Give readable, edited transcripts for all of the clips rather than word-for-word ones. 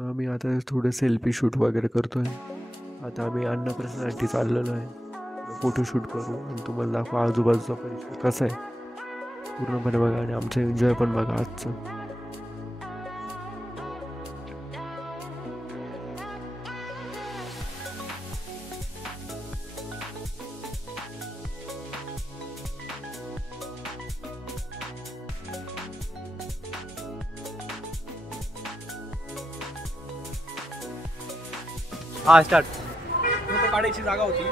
आम्ही आता थोडं सेल्फी शूट वगैरे करतोय. आता आम्ही अन्नप्रसादासाठी चाललेलो आहे. फोटोशूट करू आणि तुम्हाला दाखवू आजूबाजूचा परिसर कसा आहे पूर्णपणे बघा आणि आमचं एन्जॉय पण बघा आजचं. हा स्टार्ट. फोटो काढायची जागा होती,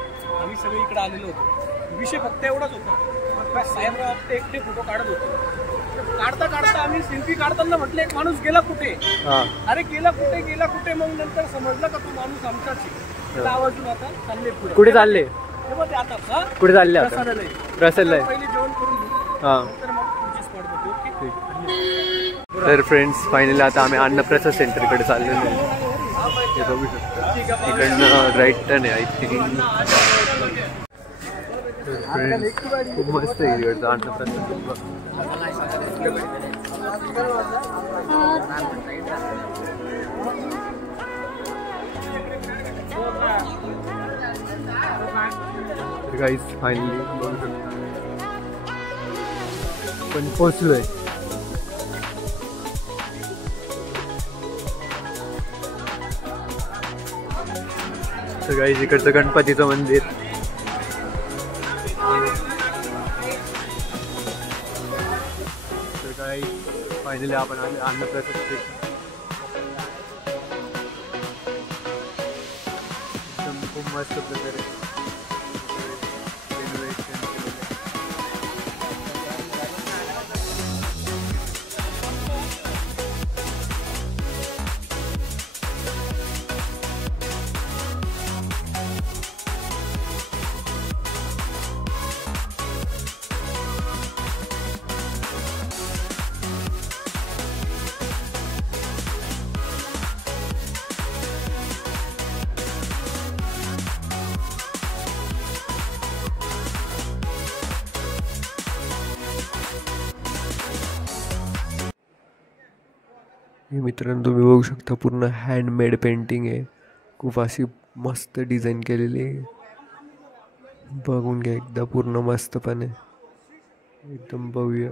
आम्ही सगळे इकडे आलेलो होतो. विषय फक्त एवढाच होता, साहेबराव आपले एकटे फोटो काढत होते. काढता काढता आम्ही सेल्फी काढताना म्हटलं एक माणूस गेला कुठे. अरे गेला कुठे. मग नंतर समजलं का तो माणूस आमचाच आहे. आवाजून आता चालले पुढे. कुठे चालले? आता कुठे चालले? रसलला. पहिले जेवण करून नंतर मग तुमची स्पॉट बघू. ओके. तर फ्रेंड्स फायनली आता आम्ही अन्नप्रसाद सेंटरकडे चाललेलो आहे. हे बघू शकता इकडनं राईट टर्न आहे आय थिंक. फ्रेंड्स खूप मस्त आहे इकडचं अन्नप्रसाद. गाईस फायनली बघू शकता पण पोचलोय. तर गाईस इकडचं गणपतीचं मंदिर. तर गाईस फायनली आपण अन्नप्रसाद एकदम खूप मस्त प्रकारे रेनोव्हेशन केलेलं आहे. हे मित्रांनो तुम्ही बघू शकता पूर्ण हँडमेड पेंटिंग आहे. खूप अशी मस्त डिझाईन केलेली आहे. बघून घ्या एकदा पूर्ण मस्तपणे एकदम भव्य.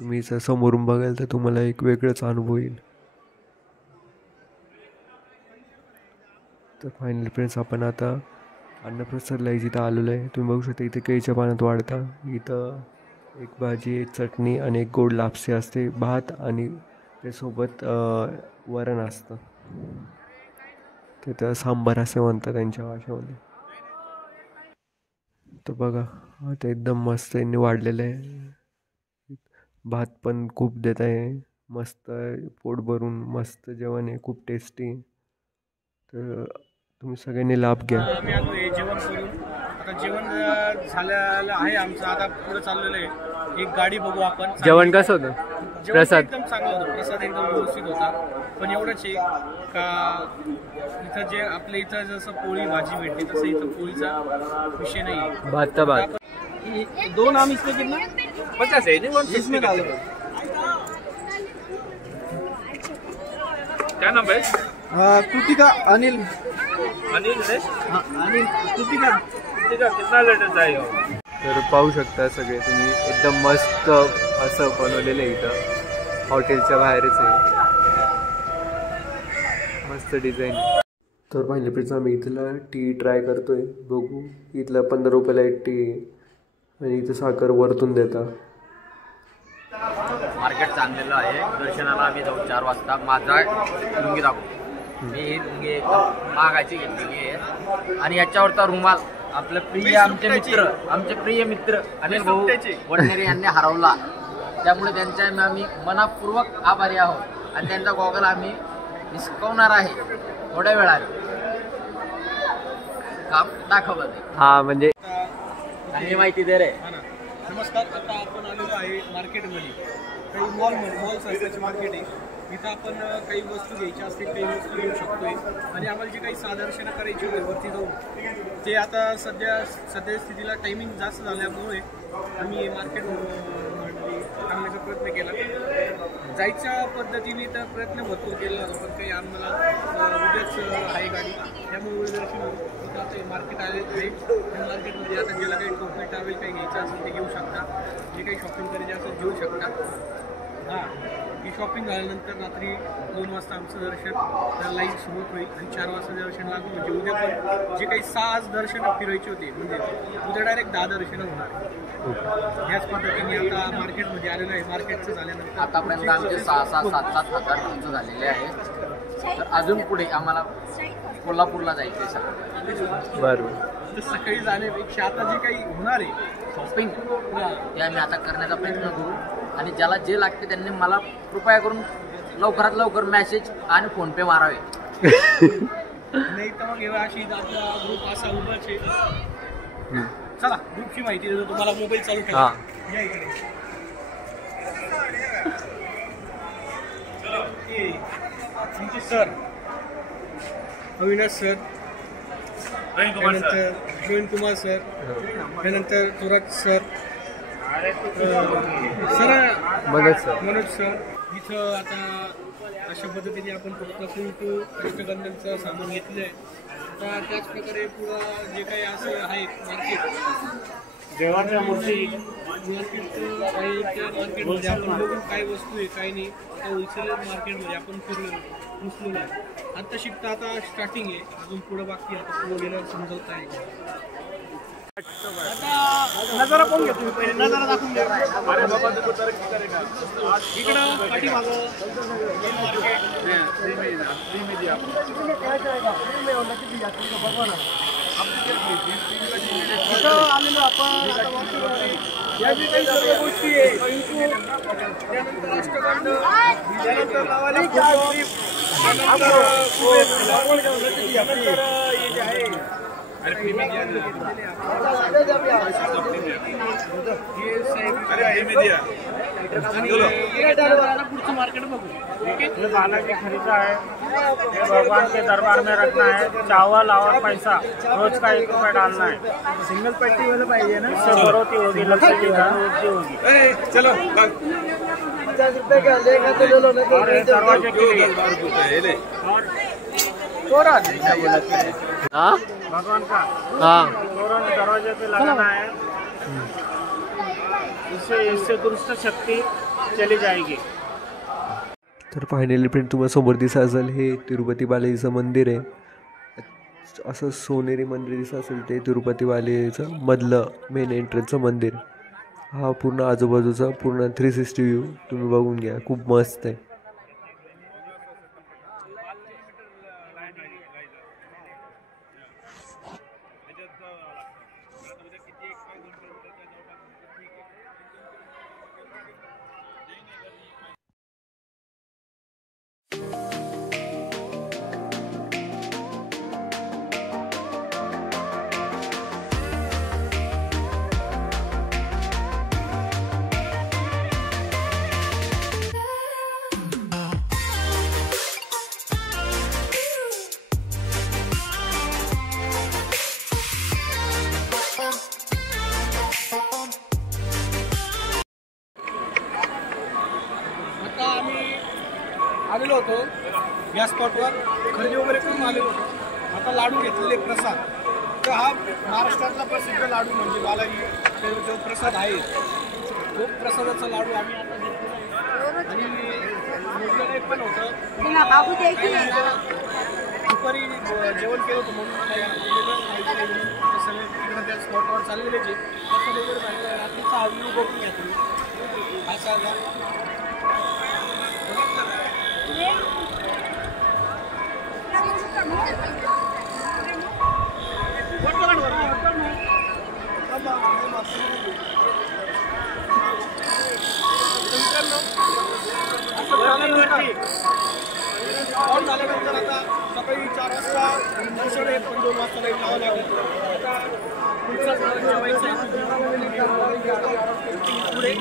तुम्ही जर समोरून बघाल तर तुम्हाला एक वेगळाच अनुभव येईल. तर फायनली फ्रेंड्स आपण आता अन्नप्रसादला जिथं आलेलो आहे. तुम्ही बघू शकता इथे केळीच्या पाण्यात वाढता. इथं एक भाजी, एक चटणी आणि एक गोड लापसी असते, भात आणि त्यासोबत वरण असतं. ते तर सांबार असे म्हणतात त्यांच्या भाषेमध्ये. तर बघा आता एकदम मस्त यांनी वाढलेलं आहे. भात पण खूप देत आहे. मस्त पोट भरून मस्त जेवण आहे, खूप टेस्टी. तर तुम्ही सगळ्यांनी लाभ घ्या. आम्ही आलो हे जेवण करून. आता जेवण झालेलं आहे आमचं. आता पुढे चाललेलं आहे. एक गाडी बघू आपण. जेवण कसं होतं? प्रसाद एकदम चांगला होता. प्रसाद एकदम व्यवस्थित होता. पण एवढंच आहे का इथं जे आपल्या इथं जसं पोळी भाजी भेटते तसं इथं पोळीचा विषय नाही आहे. भात भात दोन आम इसमें कितना 50 है. इसमें डाल दो. क्या नाम है? कृतिका अनिल. अनिल है? हाँ अनिल. कृतिका कितना लीटर चाहिए? तर पाहू शकता सगळे तुम्ही एकदम मस्त असं बनवलेलं आहे. इथं हॉटेलच्या बाहेरच आहे, मस्त डिझाईन. तर पाहिजे प्लीज आम्ही इथला टी ट्राय करतोय. बघू इथला 15 रुपयाला एक टी आणि इथं साखर वरतून देता. मार्केट चांगलेलं आहे. दर्शनाला आम्ही जाऊ 4 वाजता. माझा लुंगी दाखवू. मी ही लुंगी एकदम महागाची घेतलेली आहे आणि याच्यावरचा रुमाल आपले प्रिय आमचे प्रिय मित्र अनिल भाऊ वडनेरे यांनी हरवला. त्यामुळे त्यांच्या आम्ही मनापूर्वक आभारी आहोत आणि त्यांचा गॉगल आम्ही निसकवणार आहे थोड्या वेळात. काम दाखवत आहे. हा म्हणजे चांगली माहिती दे रे. नमस्कार. आता आपण आलेलो आहे मार्केटमध्ये. काही मॉल्स असल्याचे मार्केट आहे. इथं आपण काही वस्तू घ्यायच्या असतील काही वस्तू घेऊ शकतोय आणि आम्हाला जी काही सादर्शनं करायची होती वरती जाऊन ते आता सध्या स्थितीला टायमिंग जास्त झाल्यामुळे आम्ही मार्केट आणण्याचा प्रयत्न केला. जायच्या पद्धतीने तर प्रयत्न भरपूर केला होता, पण काही आम्हाला उद्याच आहे गाडी, त्यामुळे दर्शन आता मार्केट आले आहे. त्या मार्केटमध्ये आता ज्याला काही टोपी टावेल काही घ्यायचं असेल ते घेऊ शकता, जे काही शॉपिंग करायचे असेल घेऊ शकता. हां, ही शॉपिंग झाल्यानंतर रात्री 2 वाजता आमचं दर्शन लाईव्ह सुरू होईल आणि 4 वाजता दर्शन लागू. म्हणजे उद्या पण जे काही 6 आज दर्शनं फिरायची होती, म्हणजे उद्या डायरेक्ट 10 दर्शनं होणार. ह्याच पद्धतीने आता मार्केटमध्ये आलेलं आहे. मार्केटचं झाल्यानंतर आतापर्यंत आमचे 6-7 हजार खर्च झालेले आहेत. तर अजून पुढे आम्हाला कोल्हापूरला जायचं आहे सर. बरोबर. तर सकाळी जाण्यापेक्षा आता जे काही होणार आहे शॉपिंग ते आम्ही आता करण्याचा प्रयत्न करू. आणि ज्याला जे लागते त्यांनी मला कृपया करून लवकरात लवकर मेसेज आणि फोनपे मारावे. नाही तर मग अशी आपला ग्रुप असा उभाच आहे. चला ग्रुपची माहिती देतो तुम्हाला. मोबाईल चालू ठेवा. या इकडे. तुमचे सर अविनाश सर, त्यानंतर प्रवीण कुमार सर, त्यानंतर थोरात सर, मनोज सर. इथं आता अशा पद्धतीने आपण फक्त कुंकू रक्तगंधांचं सामान घेतलं आहे. आता त्याच प्रकारे पुढं जे काही असं आहे मार्केट, देवाच्या मूर्ती मार्केटमध्ये आपण बघून काय वस्तू आहे काय नाही. आता होलसेल मार्केटमध्ये आपण घुसलेलो आहे. आता शिकता आता स्टार्टिंग आहे, अजून पुढं बाकी आता पुढं गेल्यावर समजवत आहे. आता नजारा पाहून घ्या तुम्ही, पहिले नजारा दाखवून द्या. इकडं पाठीमागं आलेलो आपण. या जे काही सर्व गोष्टी आहे, त्यानंतर अष्टगंध, त्यानंतर लावायला पुढचं मार्केट बघू. ये बालाजी खरीदा है, ये भगवान के दरबार में रखना है. चावल और पैसा रोज का 1 रुपया डालना है. सिंगल पट्टी वाला पाहिजे ना. सरोती होगी, लक्ष्मी होगी. चलो और ये दरवाजे के लिए भगवान का तोरण दरवाजे पे लगाना है. इससे दुष्ट शक्ती चली जाएगी. तर फायनली फ्रेंड तुम्हाला समोर दिसत असेल हे तिरुपती बालाजीचं मंदिर आहे. असं सोनेरी मंदिर दिसत असेल ते तिरुपती बालाजीचं मधलं मेन एंट्रन्सचं मंदिर. हा पूर्ण आजूबाजूचा पूर्ण 360 व्ह्यू तुम्ही बघून घ्या, खूप मस्त आहे. आलेलो होतो या स्पॉटवर, खरेदी वगैरे करून आलेलो होतो. आता लाडू घेतलेले प्रसाद. तर हा महाराष्ट्रातला प्रसिद्ध लाडू म्हणजे बालाजी जो प्रसाद आहे, तो प्रसादाचा लाडू आम्ही आता घेतलेला आहे. आणि मोठं पण होतं. दुपारी जेवण केलं होतं म्हणून सगळे तिकडं त्या स्पॉटवर चाललेले जे प्रसाद वगैरे झालेला आहे. रात्रीचा व्ह्यू बघून घ्या तुम्ही. असा झाल्यानंतर आता सकाळी 4 वाजता दर्शन आहे, पण 2 वाजता लाईव्ह लावावं लागेल. आता पुढचा जेवायचं पुढे